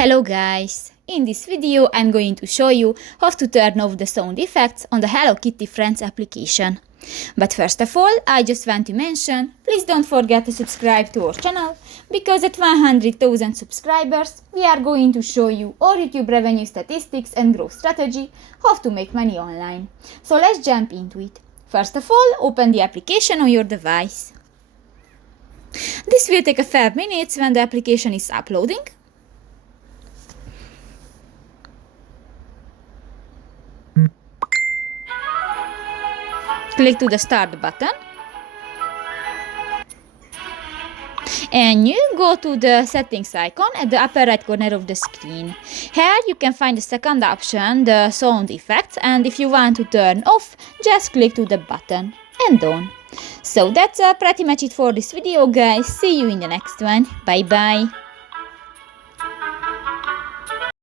Hello guys! In this video I'm going to show you how to turn off the sound effects on the Hello Kitty Friends application. But first of all, I just want to mention, please don't forget to subscribe to our channel, because at 100,000 subscribers we are going to show you our YouTube revenue statistics and growth strategy, how to make money online. So let's jump into it. First of all, open the application on your device. This will take a few minutes when the application is uploading. Click to the start button and you go to the settings icon at the upper right corner of the screen. Here you can find the second option, the sound effects, and if you want to turn off, just click to the button and done. So that's pretty much it for this video guys. See you in the next one. Bye bye.